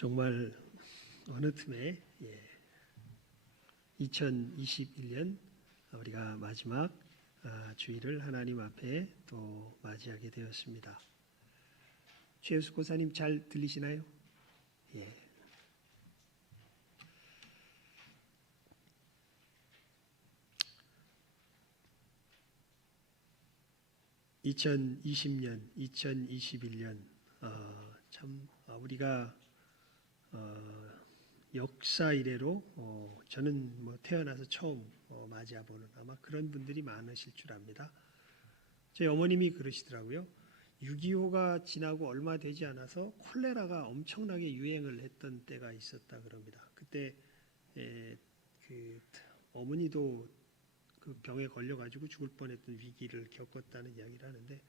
정말 어느 틈에 2021년 우리가 마지막 주일을 하나님 앞에 또 맞이하게 되었습니다. 최우수 고사님 잘 들리시나요? 예. (2020년) 2021년 참 우리가 역사 이래로 저는 태어나서 처음 맞이해보는 아마 그런 분들이 많으실 줄 압니다. 저희 어머님이 그러시더라고요. 6.25가 지나고 얼마 되지 않아서 콜레라가 엄청나게 유행을 했던 때가 있었다 그럽니다. 그때 그 어머니도 그 병에 걸려가지고 죽을 뻔했던 위기를 겪었다는 이야기를 하는데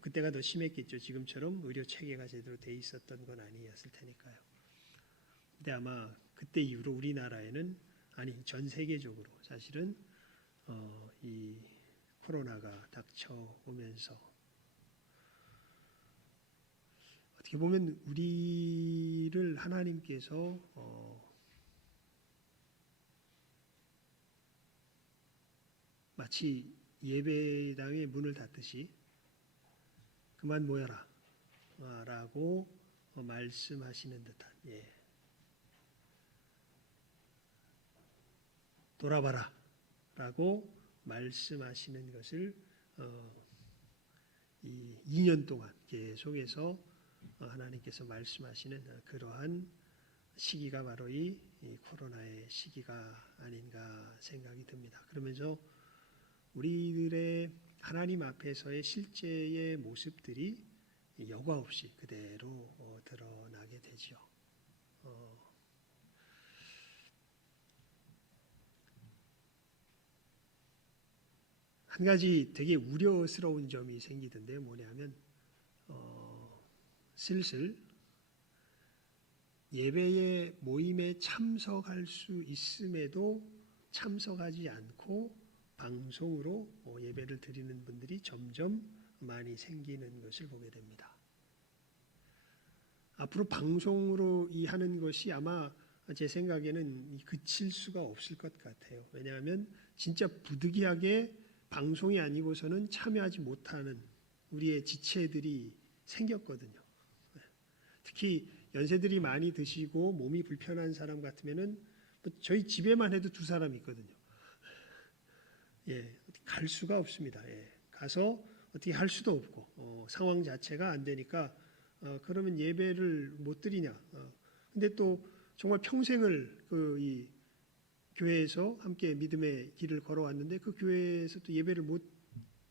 그때가 더 심했겠죠. 지금처럼 의료 체계가 제대로 돼 있었던 건 아니었을 테니까요. 근데 아마 그때 이후로 우리나라에는 아니 전 세계적으로 사실은 이 코로나가 닥쳐오면서 어떻게 보면 우리를 하나님께서 마치 예배당의 문을 닫듯이 그만 모여라 라고 말씀하시는 듯한 돌아봐라 라고 말씀하시는 것을 이 2년 동안 계속해서 하나님께서 말씀하시는 그러한 시기가 바로 이 코로나의 시기가 아닌가 생각이 듭니다. 그러면서 우리들의 하나님 앞에서의 실제의 모습들이 여과 없이 그대로 드러나게 되죠. 한 가지 되게 우려스러운 점이 생기던데 뭐냐면 슬슬 예배의 모임에 참석할 수 있음에도 참석하지 않고 방송으로 예배를 드리는 분들이 점점 많이 생기는 것을 보게 됩니다. 앞으로 방송으로 하는 것이 아마 제 생각에는 그칠 수가 없을 것 같아요. 왜냐하면 진짜 부득이하게 방송이 아니고서는 참여하지 못하는 우리의 지체들이 생겼거든요. 특히 연세들이 많이 드시고 몸이 불편한 사람 같으면은 저희 집에만 해도 2사람 있거든요. 갈 수가 없습니다. 가서 어떻게 할 수도 없고 상황 자체가 안 되니까 그러면 예배를 못 드리냐. 근데 또 정말 평생을 이 교회에서 함께 믿음의 길을 걸어왔는데 그 교회에서 또 예배를 못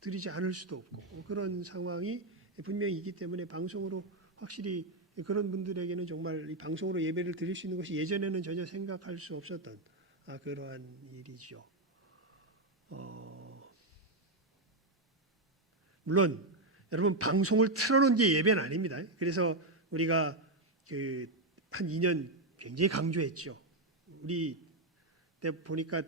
드리지 않을 수도 없고 그런 상황이 분명히 있기 때문에 방송으로 확실히 그런 분들에게는 정말 이 방송으로 예배를 드릴 수 있는 것이 예전에는 전혀 생각할 수 없었던 그러한 일이죠. 물론 여러분 방송을 틀어놓은 게 예배는 아닙니다. 그래서 우리가 한 2년 굉장히 강조했죠. 우리 때 보니까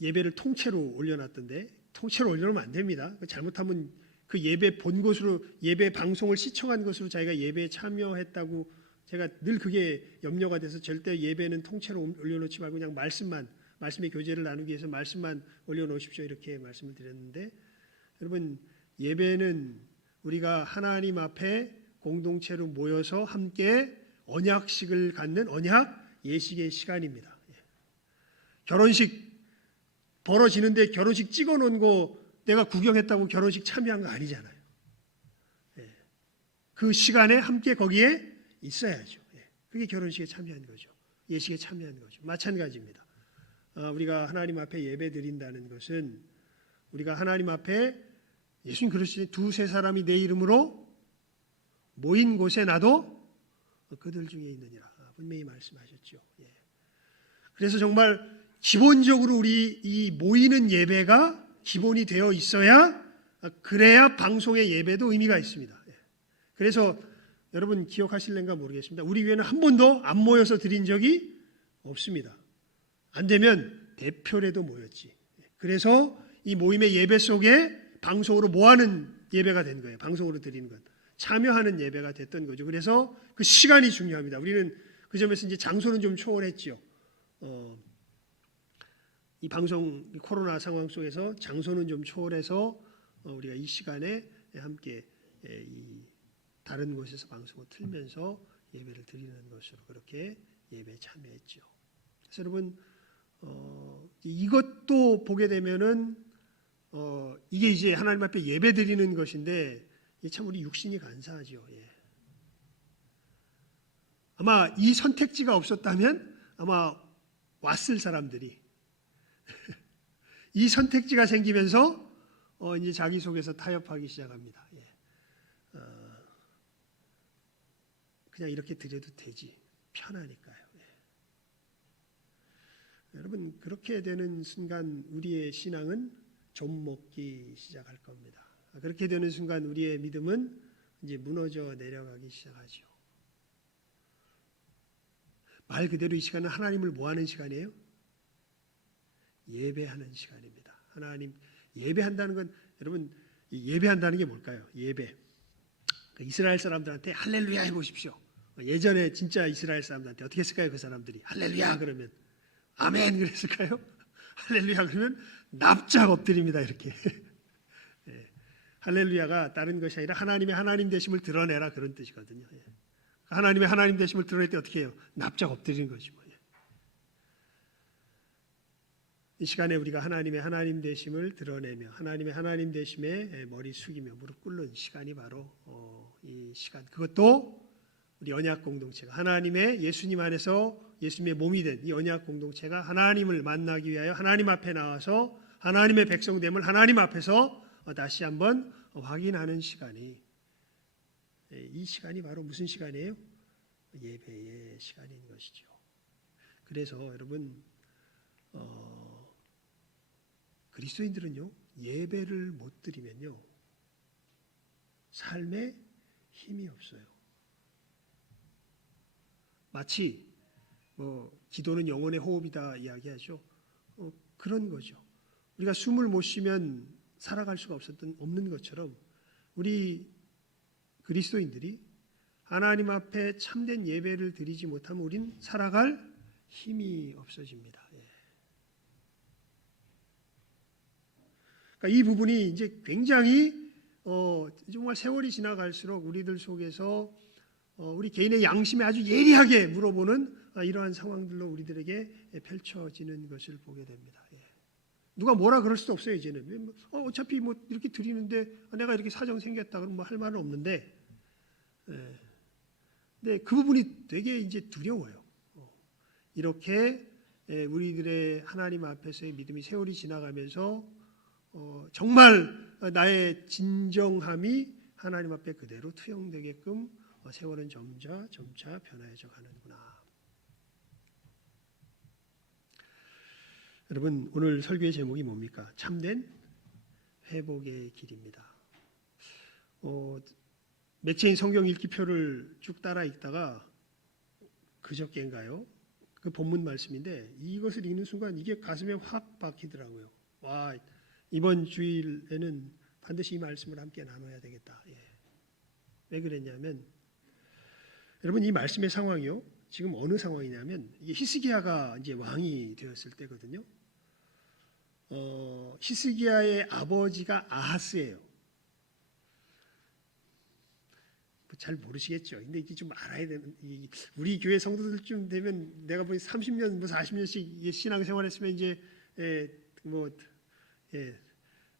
예배를 통째로 올려놨던데 통째로 올려놓으면 안 됩니다. 잘못하면 그 예배 본 것으로 예배 방송을 시청한 것으로 자기가 예배에 참여했다고 제가 늘 그게 염려가 돼서 절대 예배는 통째로 올려놓지 말고 그냥 말씀의 교제를 나누기 위해서 말씀만 올려놓으십시오 이렇게 말씀을 드렸는데 여러분 예배는 우리가 하나님 앞에 공동체로 모여서 함께 언약식을 갖는 언약 예식의 시간입니다. 결혼식 벌어지는데 결혼식 찍어놓은 거 내가 구경했다고 결혼식 참여한 거 아니잖아요. 그 시간에 함께 거기에 있어야죠. 그게 결혼식에 참여한 거죠. 예식에 참여한 거죠. 마찬가지입니다. 우리가 하나님 앞에 예배 드린다는 것은 우리가 하나님 앞에 예수님 그러시니 2-3사람이 내 이름으로 모인 곳에 나도 그들 중에 있느니라 분명히 말씀하셨죠. 그래서 정말 기본적으로 우리 이 모이는 예배가 기본이 되어 있어야 그래야 방송의 예배도 의미가 있습니다. 그래서 여러분 기억하실는가 모르겠습니다. 우리 교회는 한 번도 안 모여서 드린 적이 없습니다. 안 되면 대표라도 모였지. 그래서 이 모임의 예배 속에 방송으로 모아는 예배가 된 거예요. 방송으로 드리는 것. 참여하는 예배가 됐던 거죠. 그래서 그 시간이 중요합니다. 우리는 그 점에서 이제 장소는 좀 초월했죠. 이 방송 코로나 상황 속에서 장소는 좀 초월해서 우리가 이 시간에 함께 이 다른 곳에서 방송을 틀면서 예배를 드리는 것으로 그렇게 예배에 참여했죠. 그래서 여러분 이것도 보게 되면은 이게 이제 하나님 앞에 예배 드리는 것인데 참 우리 육신이 간사하죠. 예. 아마 이 선택지가 없었다면 아마 왔을 사람들이 이 선택지가 생기면서 이제 자기 속에서 타협하기 시작합니다. 예. 그냥 이렇게 드려도 되지 편하니까요. 예. 여러분 그렇게 되는 순간 우리의 신앙은 좀 먹기 시작할 겁니다. 그렇게 되는 순간 우리의 믿음은 이제 무너져 내려가기 시작하죠. 말 그대로 이 시간은 하나님을 뭐 하는 시간이에요? 예배하는 시간입니다. 하나님 예배한다는 건 여러분 예배한다는 게 뭘까요? 예배. 이스라엘 사람들한테 할렐루야 해보십시오. 예전에 진짜 이스라엘 사람들한테 어떻게 했을까요? 그 사람들이 할렐루야 그러면 아멘 그랬을까요? 할렐루야 그러면 납작 엎드립니다. 이렇게. 예. 할렐루야가 다른 것이 아니라 하나님의 하나님 되심을 드러내라 그런 뜻이거든요. 예. 하나님의 하나님 되심을 드러낼 때 어떻게 해요? 납작 엎드리는 것이 뭐예요? 이 시간에 우리가 하나님의 하나님 되심을 드러내며 하나님의 하나님 되심에 머리 숙이며 무릎 꿇는 시간이 바로 이 시간. 그것도 우리 언약 공동체가 하나님의 예수님 안에서 예수님의 몸이 된 이 언약 공동체가 하나님을 만나기 위하여 하나님 앞에 나와서 하나님의 백성됨을 하나님 앞에서 다시 한번 확인하는 시간이 이 시간이 바로 무슨 시간이에요? 예배의 시간인 것이죠. 그래서 여러분 그리스도인들은요 예배를 못 드리면요 삶에 힘이 없어요. 마치 기도는 영혼의 호흡이다 이야기하죠. 그런 거죠. 우리가 숨을 못 쉬면 살아갈 수가 없는 것처럼 우리 그리스도인들이 하나님 앞에 참된 예배를 드리지 못하면 우린 살아갈 힘이 없어집니다. 그러니까 이 부분이 이제 굉장히 정말 세월이 지나갈수록 우리들 속에서 우리 개인의 양심에 아주 예리하게 물어보는 이러한 상황들로 우리들에게 펼쳐지는 것을 보게 됩니다. 누가 뭐라 그럴 수도 없어요. 이제는 어차피 뭐 이렇게 드리는데 내가 이렇게 사정 생겼다 그러면 뭐 할 말은 없는데, 근데 그 부분이 되게 이제 두려워요. 이렇게 우리들의 하나님 앞에서의 믿음이 세월이 지나가면서 정말 나의 진정함이 하나님 앞에 그대로 투영되게끔 세월은 점차 변화해져 가는구나. 여러분 오늘 설교의 제목이 뭡니까? 참된 회복의 길입니다. 매체인 성경 읽기표를 쭉 따라 읽다가 그저께인가요? 그 본문 말씀인데 이것을 읽는 순간 이게 가슴에 확 박히더라고요. 와, 이번 주일에는 반드시 이 말씀을 함께 나눠야 되겠다. 왜 그랬냐면 여러분 이 말씀의 상황이요. 지금 어느 상황이냐면 이게 히스기야가 이제 왕이 되었을 때거든요. 히스기야의 아버지가 아하스예요. 잘 모르시겠죠. 근데 이게 좀 알아야 되는 우리 교회 성도들쯤 되면 내가 보니 30년, 40년씩 신앙생활했으면 이제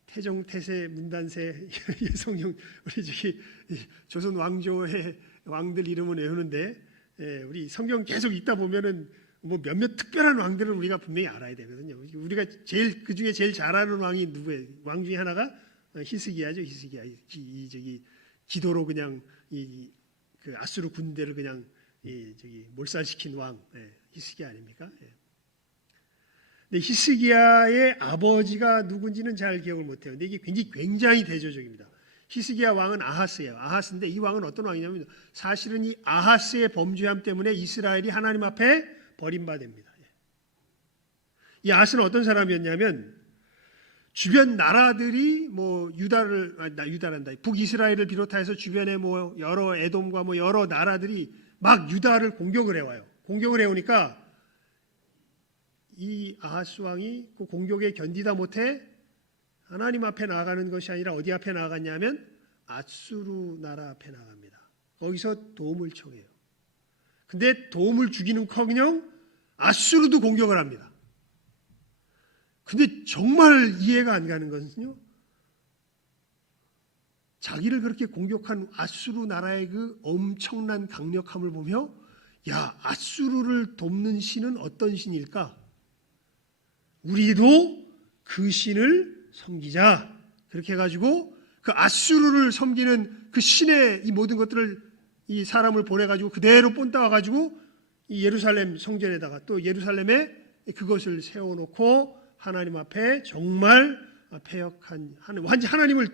태종, 태세, 문단세, 예성용 우리 저기 조선 왕조의 왕들 이름은 외우는데 우리 성경 계속 읽다 보면은 뭐 몇몇 특별한 왕들은 우리가 분명히 알아야 되거든요. 우리가 제일 그 중에 제일 잘 아는 왕이 누구예요? 왕 중에 하나가 히스기야죠. 히스기야. 저기 기도로 그냥 그 아수르 군대를 그냥 몰살시킨 왕 히스기야 아닙니까? 근데 히스기야의 아버지가 누군지는 잘 기억을 못해요. 근데 이게 굉장히 대조적입니다. 히스기야 왕은 아하스예요. 아하스인데 이 왕은 어떤 왕이냐면 사실은 이 아하스의 범죄함 때문에 이스라엘이 하나님 앞에 버림받습니다. 이 아하스는 어떤 사람이었냐면 주변 나라들이 뭐 유다란다. 북이스라엘을 비롯해서 주변에 뭐 여러 에돔과 뭐 여러 나라들이 막 유다를 공격을 해와요. 공격을 해오니까 이 아하스 왕이 그 공격에 견디다 못해 하나님 앞에 나아가는 것이 아니라 어디 앞에 나아갔냐면 아수르 나라 앞에 나갑니다. 거기서 도움을 청해요. 근데 도움을 주기는커녕 아수르도 공격을 합니다. 근데 정말 이해가 안 가는 것은요, 자기를 그렇게 공격한 아수르 나라의 그 엄청난 강력함을 보며, 야, 아수르를 돕는 신은 어떤 신일까? 우리도 그 신을 섬기자. 그렇게 해가지고 그 아수르를 섬기는 그 신의 이 모든 것들을 이 사람을 보내가지고 그대로 본따와가지고 이 예루살렘 성전에다가 또 예루살렘에 그것을 세워놓고 하나님 앞에 정말 패역한, 완전 하나님을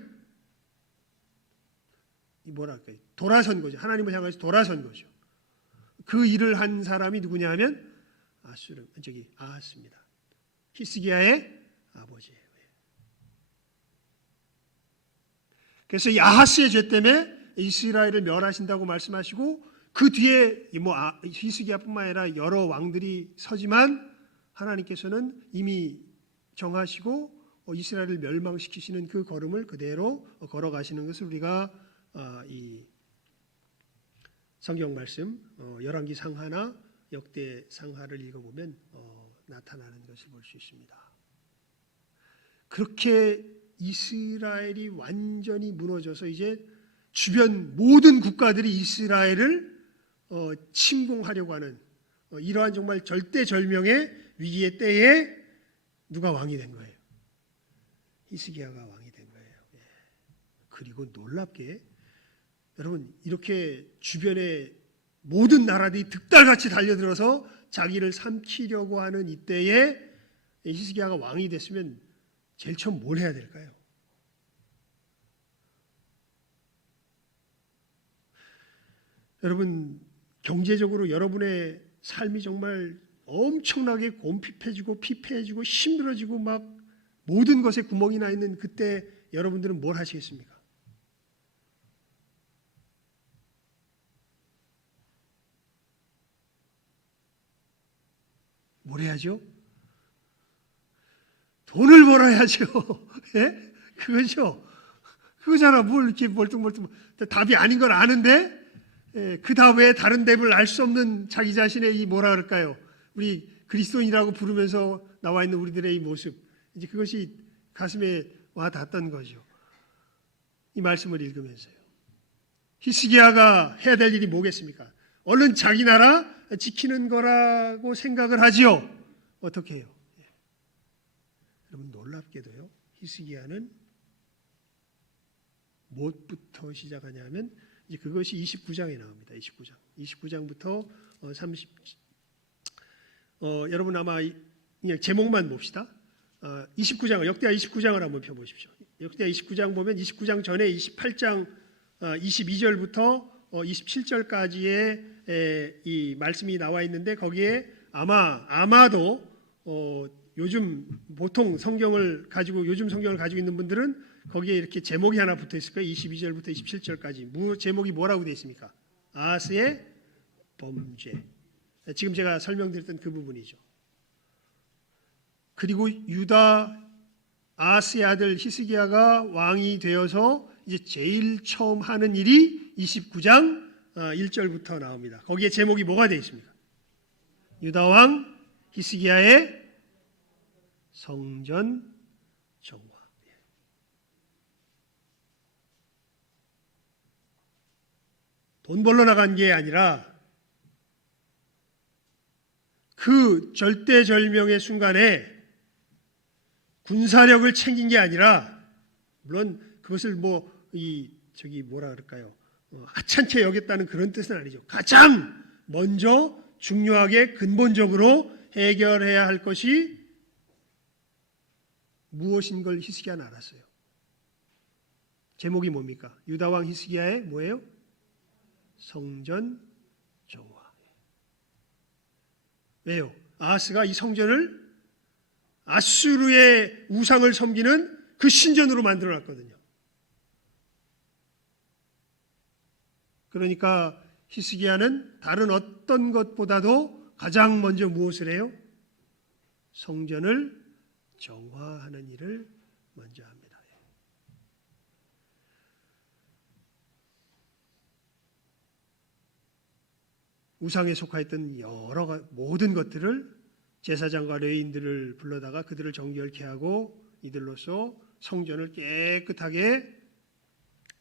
뭐랄까요, 돌아선 거죠. 하나님을 향해서 돌아선 거죠. 그 일을 한 사람이 누구냐 하면 아하스입니다. 히스기야의 아버지예요. 그래서 이 아하스의 죄 때문에 이스라엘을 멸하신다고 말씀하시고 그 뒤에 뭐 히스기야뿐만 아니라 여러 왕들이 서지만 하나님께서는 이미 정하시고 이스라엘을 멸망시키시는 그 걸음을 그대로 걸어가시는 것을 우리가 이 성경 말씀 열왕기 상하나 역대 상하를 읽어보면 나타나는 것을 볼 수 있습니다. 그렇게 이스라엘이 완전히 무너져서 이제 주변 모든 국가들이 이스라엘을 침공하려고 하는 이러한 정말 절대절명의 위기의 때에 누가 왕이 된 거예요? 히스기야가 왕이 된 거예요. 그리고 놀랍게 여러분, 이렇게 주변의 모든 나라들이 득달같이 달려들어서 자기를 삼키려고 하는 이때에 히스기야가 왕이 됐으면 제일 처음 뭘 해야 될까요? 여러분, 경제적으로 여러분의 삶이 정말 엄청나게 곰핍해지고 피폐해지고 힘들어지고 막 모든 것에 구멍이 나 있는 그때 여러분들은 뭘 하시겠습니까? 뭘 해야죠? 돈을 벌어야죠. 예? 그거죠. 그거잖아. 뭘 이렇게 멀뚱멀뚱. 답이 아닌 걸 아는데, 그 다음에 다른 답을 알 수 없는 자기 자신의 이 뭐라 그럴까요? 우리 그리스도인이라고 부르면서 나와 있는 우리들의 이 모습. 이제 그것이 가슴에 와 닿았던 거죠. 이 말씀을 읽으면서요. 히스기야가 해야 될 일이 뭐겠습니까? 얼른 자기 나라 지키는 거라고 생각을 하지요. 어떻게 해요? 여러분, 놀랍게도요, 히스기야는 무엇부터 시작하냐면 이제 그것이 29장에 나옵니다. 29장부터 30. 여러분 아마 그냥 제목만 봅시다. 29장, 역대하 29장을 한번 펴보십시오. 역대하 29장 보면 29장 전에 28장 22절부터 27절까지의 이 말씀이 나와 있는데 거기에 아마도 요즘 보통 성경을 가지고 있는 분들은 거기에 이렇게 제목이 하나 붙어 있을 거예요. 22절부터 27절까지. 제목이 뭐라고 되어 있습니까? 아하스의 범죄. 지금 제가 설명드렸던 그 부분이죠. 그리고 유다 아하스의 아들 히스기야가 왕이 되어서 이제 제일 처음 하는 일이 29장 1절부터 나옵니다. 거기에 제목이 뭐가 되어 있습니까? 유다 왕 히스기야의 성전 정화. 돈 벌러 나간 게 아니라 그 절대절명의 순간에 군사력을 챙긴 게 아니라, 물론 그것을 뭐라 그럴까요? 하찮게 여겼다는 그런 뜻은 아니죠. 가장 먼저 중요하게 근본적으로 해결해야 할 것이 무엇인 걸 히스기야는 알았어요. 제목이 뭡니까? 유다왕 히스기야의 뭐예요? 성전 정화. 왜요? 아하스가 이 성전을 아수르의 우상을 섬기는 그 신전으로 만들어놨거든요. 그러니까 히스기야는 다른 어떤 것보다도 가장 먼저 무엇을 해요? 성전을 정화하는 일을 먼저 합니다. 우상에 속하였던 모든 것들을 제사장과 레위인들을 불러다가 그들을 정결케 하고 이들로서 성전을 깨끗하게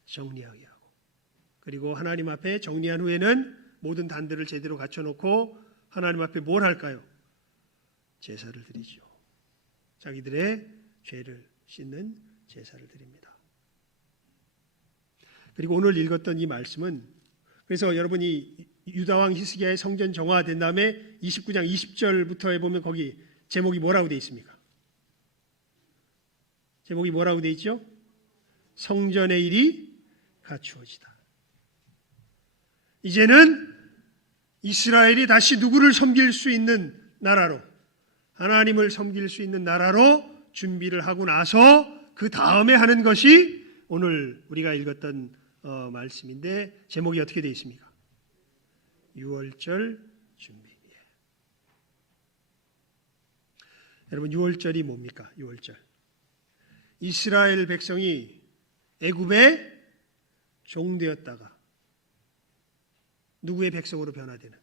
정리하게 하고, 그리고 하나님 앞에 정리한 후에는 모든 단들을 제대로 갖춰놓고 하나님 앞에 뭘 할까요? 제사를 드리죠. 자기들의 죄를 씻는 제사를 드립니다. 그리고 오늘 읽었던 이 말씀은, 그래서 여러분이 유다왕 히스기야의 성전 정화된 다음에 29장 20절부터에 보면 거기 제목이 뭐라고 되어 있습니까? 제목이 뭐라고 되어 있죠? 성전의 일이 갖추어지다. 이제는 이스라엘이 다시 누구를 섬길 수 있는 나라로, 하나님을 섬길 수 있는 나라로 준비를 하고 나서 그 다음에 하는 것이 오늘 우리가 읽었던 말씀인데, 제목이 어떻게 되어 있습니까? 유월절 준비. 여러분, 유월절이 뭡니까? 유월절. 이스라엘 백성이 애굽의 종되었다가 누구의 백성으로 변화되는,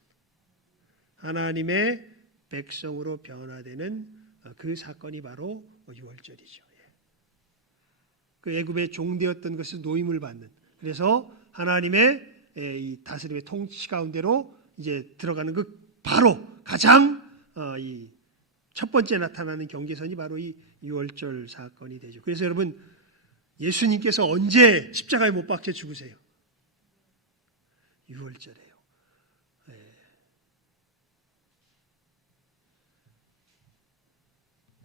하나님의 백성으로 변화되는 그 사건이 바로 유월절이죠. 그 애굽의 종되었던 것을 노임을 받는, 그래서 하나님의 이 다스림의 통치 가운데로 이제 들어가는 그 바로 가장 이 첫 번째 나타나는 경계선이 바로 이 유월절 사건이 되죠. 그래서 여러분, 예수님께서 언제 십자가에 못 박혀 죽으세요? 유월절이에요.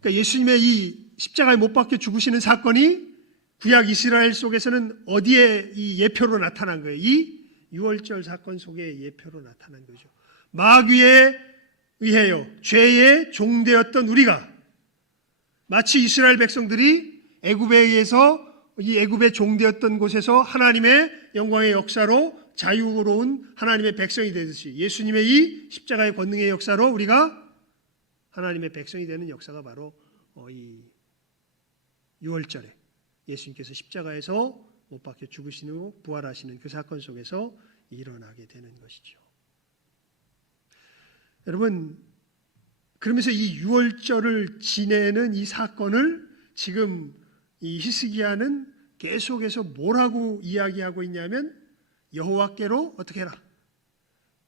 그러니까 예수님의 이 십자가에 못 박혀 죽으시는 사건이 구약 이스라엘 속에서는 어디에 이 예표로 나타난 거예요? 이 유월절 사건 속에 예표로 나타난 거죠. 마귀에 의하여 죄의 종되었던 우리가 마치 이스라엘 백성들이 애굽에 의해서 이 애굽의 종되었던 곳에서 하나님의 영광의 역사로 자유로운 하나님의 백성이 되듯이, 예수님의 이 십자가의 권능의 역사로 우리가 하나님의 백성이 되는 역사가 바로 이 유월절에 예수님께서 십자가에서 못 박혀 죽으신 후 부활하시는 그 사건 속에서 일어나게 되는 것이죠. 여러분, 그러면서 이 유월절을 지내는 이 사건을 지금 이 히스기야는 계속해서 뭐라고 이야기하고 있냐면, 여호와께로 어떻게 해라?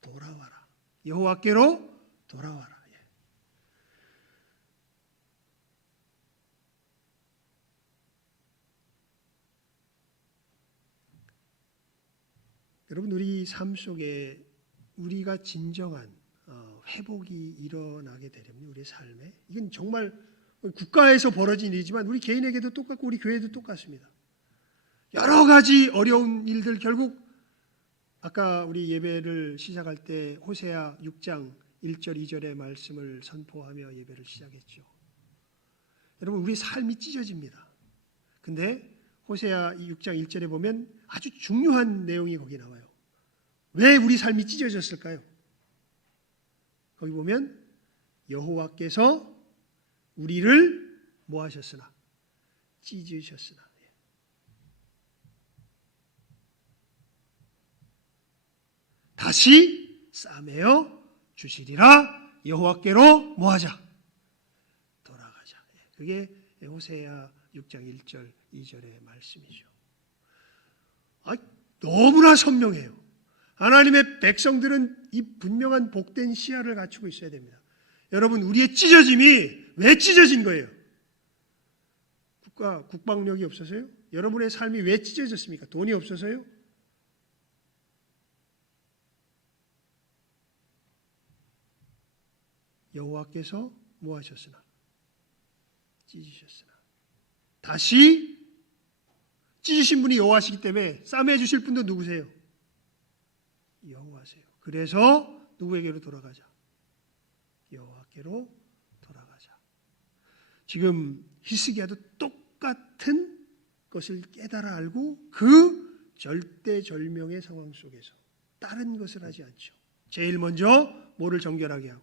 돌아와라. 여호와께로 돌아와라. 여러분, 우리 삶 속에 우리가 진정한 회복이 일어나게 되려면 우리의 삶에, 이건 정말 국가에서 벌어진 일이지만 우리 개인에게도 똑같고 우리 교회도 똑같습니다. 여러 가지 어려운 일들, 결국 아까 우리 예배를 시작할 때 호세아 6장 1절 2절의 말씀을 선포하며 예배를 시작했죠. 여러분, 우리 삶이 찢어집니다. 근데 호세아 6장 1절에 보면 아주 중요한 내용이 거기 나와요. 왜 우리 삶이 찢어졌을까요? 거기 보면 여호와께서 우리를 뭐 하셨으나? 찢으셨으나. 다시 싸매어 주시리라. 여호와께로 뭐 하자? 돌아가자. 그게 호세아 6장 1절 2절의 말씀이죠. 너무나 선명해요. 하나님의 백성들은 이 분명한 복된 시야를 갖추고 있어야 됩니다. 여러분, 우리의 찢어짐이 왜 찢어진 거예요? 국방력이 없어서요? 여러분의 삶이 왜 찢어졌습니까? 돈이 없어서요? 여호와께서 뭐 하셨으나? 찢으셨으나. 다시 찢으신 분이 여호와시기 때문에 싸매 주실 분도 누구세요? 여호와세요. 그래서 누구에게로 돌아가자? 여호와께로 돌아가자. 지금 히스기야도 똑같은 것을 깨달아 알고 그 절대절명의 상황 속에서 다른 것을 하지 않죠. 제일 먼저 뭐를 정결하게 하고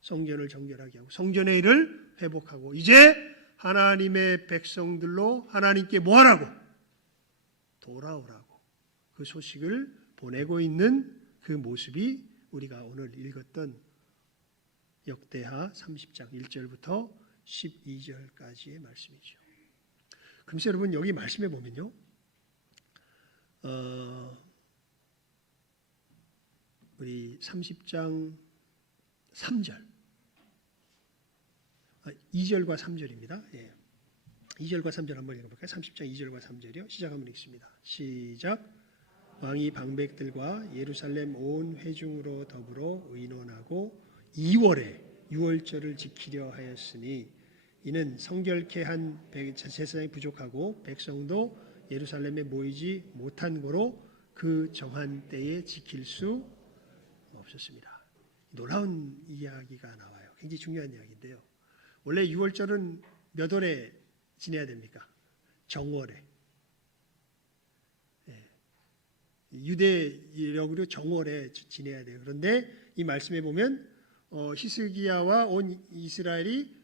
성전을 정결하게 하고 성전의 일을 회복하고 이제 하나님의 백성들로 하나님께 뭐 하라고? 돌아오라고 그 소식을 보내고 있는 그 모습이 우리가 오늘 읽었던 역대하 30장 1절부터 12절까지의 말씀이죠. 그럼 여러분 여기 말씀해 보면요. 우리 30장 3절 2절과 3절입니다. 예. 2절과 3절 한번 읽어볼까요? 30장 2절과 3절이요. 시작 한번 읽습니다. 시작. 왕이 방백들과 예루살렘 온 회중으로 더불어 의논하고 2월에 유월절을 지키려 하였으니 이는 성결케 한 제사장이 부족하고 백성도 예루살렘에 모이지 못한 고로 그 정한 때에 지킬 수 없었습니다. 놀라운 이야기가 나와요. 굉장히 중요한 이야기인데요. 원래 유월절은 몇 월에 지내야 됩니까? 정월에. 유대력으로 정월에 지내야 돼요. 그런데 이 말씀에 보면 히스기야와 온 이스라엘이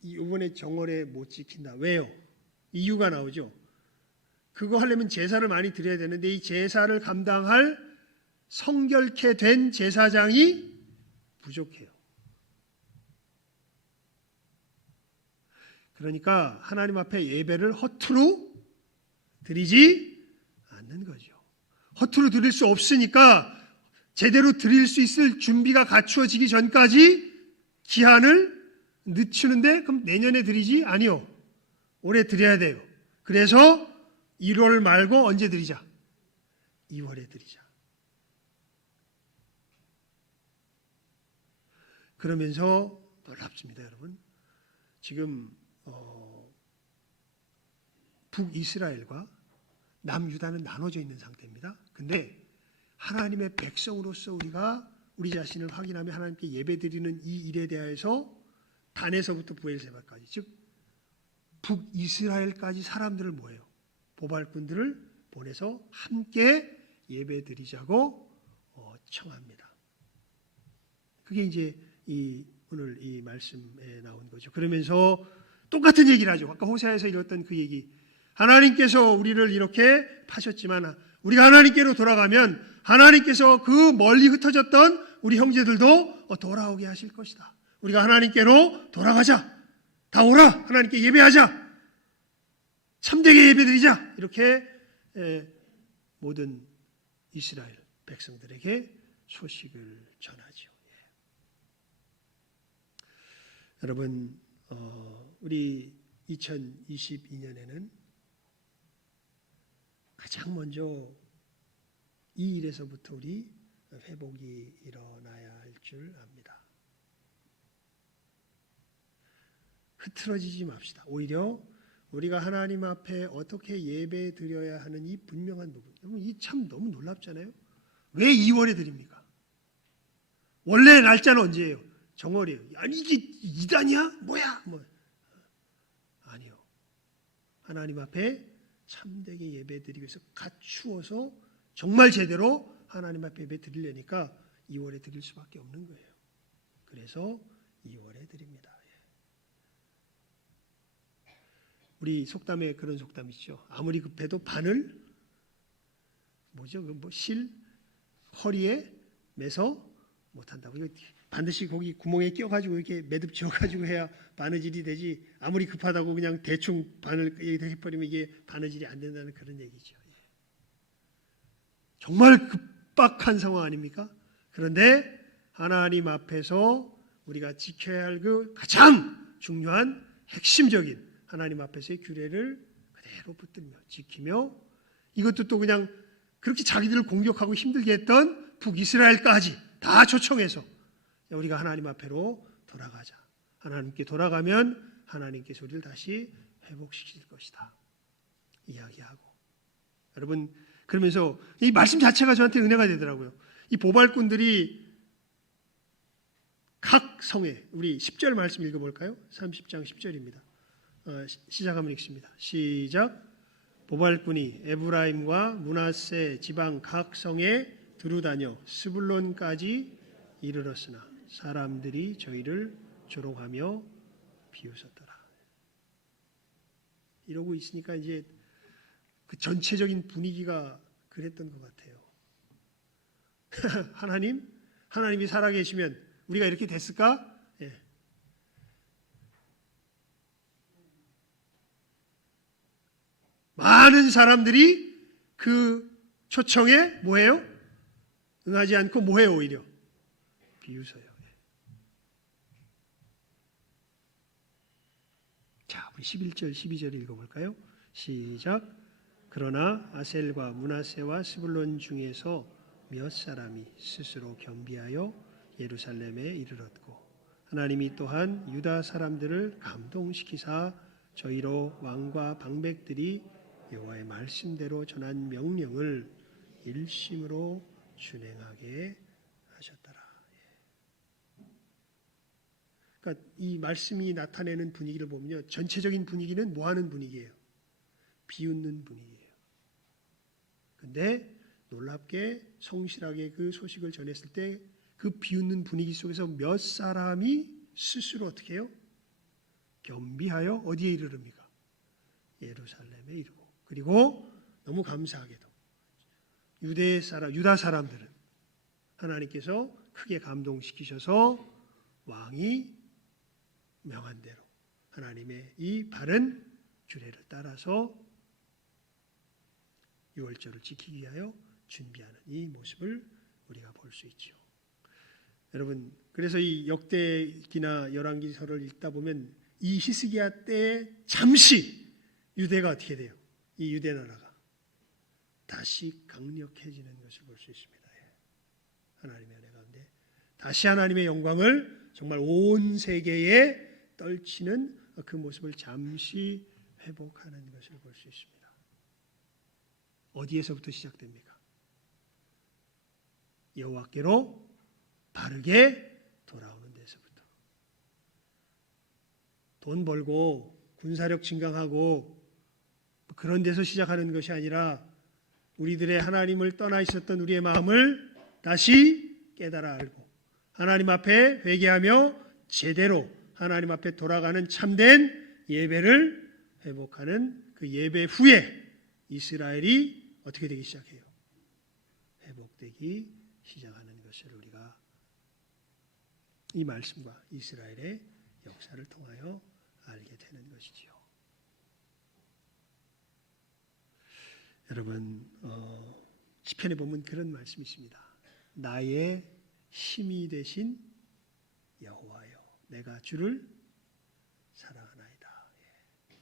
이번에 정월에 못 지킨다. 왜요? 이유가 나오죠. 그거 하려면 제사를 많이 드려야 되는데 이 제사를 감당할 성결케 된 제사장이 부족해요. 그러니까 하나님 앞에 예배를 허투루 드리지 않는 거죠. 허투루 드릴 수 없으니까 제대로 드릴 수 있을 준비가 갖추어지기 전까지 기한을 늦추는데 그럼 내년에 드리지? 아니요. 올해 드려야 돼요. 그래서 1월 말고 언제 드리자? 2월에 드리자. 그러면서 놀랍습니다, 여러분. 지금 북이스라엘과 남유다는 나눠져 있는 상태입니다. 근데 하나님의 백성으로서 우리가 우리 자신을 확인하며 하나님께 예배드리는 이 일에 대해서 단에서부터 부엘세바까지 즉 북이스라엘까지 사람들을 모여요. 보발꾼들을 보내서 함께 예배드리자고 청합니다. 그게 이제 오늘 이 말씀에 나온 거죠. 그러면서 똑같은 얘기를 하죠. 아까 호세아에서 읽었던 그 얘기. 하나님께서 우리를 이렇게 파셨지만 우리가 하나님께로 돌아가면 하나님께서 그 멀리 흩어졌던 우리 형제들도 돌아오게 하실 것이다. 우리가 하나님께로 돌아가자. 다 오라. 하나님께 예배하자. 참되게 예배드리자. 이렇게 모든 이스라엘 백성들에게 소식을 전하죠. 여러분, 우리 2022년에는 가장 먼저 이 일에서부터 우리 회복이 일어나야 할 줄 압니다. 흐트러지지 맙시다. 오히려 우리가 하나님 앞에 어떻게 예배 드려야 하는 이 분명한 부분. 여러분, 이 참 너무 놀랍잖아요. 왜 2월에 드립니까? 원래 날짜는 언제예요? 정월이에요. 아니 이게 이단이야? 뭐야? 아니요. 하나님 앞에 참되게 예배드리기 위해서 갖추어서 정말 제대로 하나님 앞에 예배 드리려니까 2월에 드릴 수밖에 없는 거예요. 그래서 2월에 드립니다. 우리 속담에 그런 속담이 있죠. 아무리 급해도 바늘 실 허리에 매서 못한다고. 반드시 거기 구멍에 끼워가지고 이렇게 매듭 지어가지고 해야 바느질이 되지. 아무리 급하다고 그냥 대충 바늘 해버리면 이게 바느질이 안 된다는 그런 얘기죠. 정말 급박한 상황 아닙니까? 그런데 하나님 앞에서 우리가 지켜야 할 그 가장 중요한 핵심적인 하나님 앞에서의 규례를 그대로 붙들며 지키며 이것도 또 그냥 그렇게 자기들을 공격하고 힘들게 했던 북이스라엘까지 다 초청해서 우리가 하나님 앞에로 돌아가자. 하나님께 돌아가면 하나님께서 우리를 다시 회복시킬 것이다. 이야기하고. 여러분, 그러면서 이 말씀 자체가 저한테 은혜가 되더라고요. 이 보발꾼들이 각 성에, 우리 10절 말씀 읽어볼까요? 30장 10절입니다. 시작하면 읽습니다. 시작. 보발꾼이 에브라임과 므낫세 지방 각 성에 두루다녀 스불론까지 이르렀으나 사람들이 저희를 조롱하며 비웃었더라. 이러고 있으니까 이제 그 전체적인 분위기가 그랬던 것 같아요. 하나님이 살아계시면 우리가 이렇게 됐을까? 예. 많은 사람들이 그 초청에 뭐해요? 응하지 않고 뭐해요? 오히려 비웃어요. 자, 우리 11절, 12절 읽어볼까요? 시작. 그러나 아셀과 므낫세와 스불론 중에서 몇 사람이 스스로 겸비하여 예루살렘에 이르렀고 하나님이 또한 유다 사람들을 감동시키사 저희로 왕과 방백들이 여호와의 말씀대로 전한 명령을 일심으로 준행하게 하셨더라. 그러니까 이 말씀이 나타내는 분위기를 보면요, 전체적인 분위기는 뭐하는 분위기예요? 비웃는 분위기예요. 근데 놀랍게 성실하게 그 소식을 전했을 때 그 비웃는 분위기 속에서 몇 사람이 스스로 어떻게 해요? 겸비하여 어디에 이르릅니까? 예루살렘에 이르고, 그리고 너무 감사하게도 유다 사람들은 하나님께서 크게 감동시키셔서 왕이 명한 대로 하나님의 이 바른 규례를 따라서 유월절을 지키기 위하여 준비하는 이 모습을 우리가 볼 수 있죠. 여러분, 그래서 이 역대기나 열왕기서를 읽다 보면 이 히스기야 때에 잠시 유대가 어떻게 돼요? 이 유대 나라가 다시 강력해지는 것을 볼 수 있습니다. 하나님의 은혜 가운데 다시 하나님의 영광을 정말 온 세계에 떨치는 그 모습을 잠시 회복하는 것을 볼 수 있습니다. 어디에서부터 시작됩니까? 여호와께로 바르게 돌아오는 데서부터. 돈 벌고 군사력 증강하고 그런 데서 시작하는 것이 아니라 우리들의 하나님을 떠나 있었던 우리의 마음을 다시 깨달아 알고 하나님 앞에 회개하며 제대로 하나님 앞에 돌아가는 참된 예배를 회복하는 그 예배 후에 이스라엘이 어떻게 되기 시작해요? 회복되기 시작하는 것을 우리가 이 말씀과 이스라엘의 역사를 통하여 알게 되는 것이지요. 여러분, 시편에 보면 그런 말씀이 있습니다. 나의 힘이 되신 여호와여, 내가 주를 사랑하나이다. 예.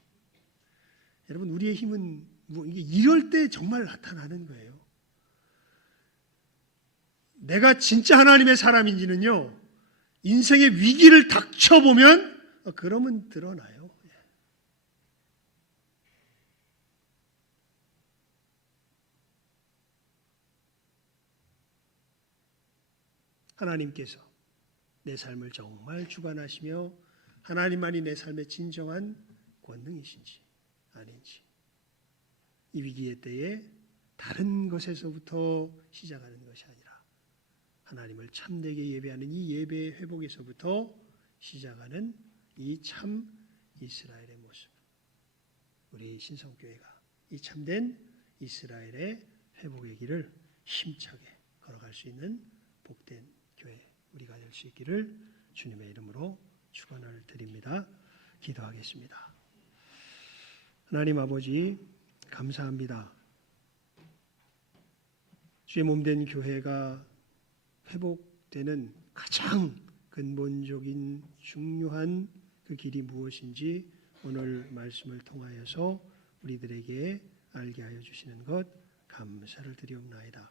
여러분, 우리의 힘은 이럴 때 정말 나타나는 거예요. 내가 진짜 하나님의 사람인지는요, 인생의 위기를 닥쳐보면 그러면 드러나요. 하나님께서 내 삶을 정말 주관하시며 하나님만이 내 삶의 진정한 권능이신지 아닌지, 이 위기의 때에 다른 것에서부터 시작하는 것이 아니라 하나님을 참되게 예배하는 이 예배의 회복에서부터 시작하는 이 참 이스라엘의 모습, 우리 신성교회가 이 참된 이스라엘의 회복의 길을 힘차게 걸어갈 수 있는 복된 교회 우리가 될 수 있기를 주님의 이름으로 축원을 드립니다. 기도하겠습니다. 하나님 아버지, 감사합니다. 주의 몸된 교회가 회복되는 가장 근본적인 중요한 그 길이 무엇인지 오늘 말씀을 통하여서 우리들에게 알게 하여 주시는 것 감사를 드리옵나이다.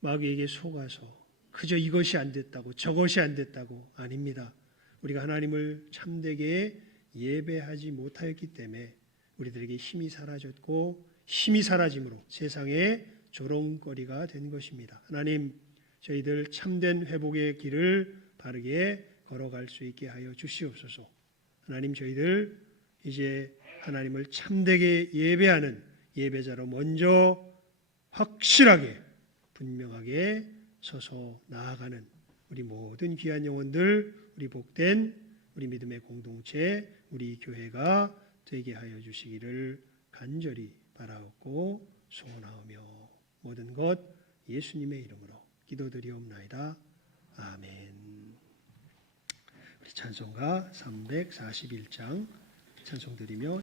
마귀에게 속아서 그저 이것이 안 됐다고 저것이 안 됐다고, 아닙니다. 우리가 하나님을 참되게 예배하지 못하였기 때문에 우리들에게 힘이 사라졌고 힘이 사라짐으로 세상에 조롱거리가 된 것입니다. 하나님, 저희들 참된 회복의 길을 바르게 걸어갈 수 있게 하여 주시옵소서. 하나님, 저희들 이제 하나님을 참되게 예배하는 예배자로 먼저 확실하게 분명하게 서서 나아가는 우리 모든 귀한 영혼들, 우리 복된 우리 믿음의 공동체, 우리 교회가 되게 하여 주시기를 간절히 바라옵고 소원하오며 모든 것 예수님의 이름으로 기도드리옵나이다. 아멘. 우리 찬송가 341장 찬송드리며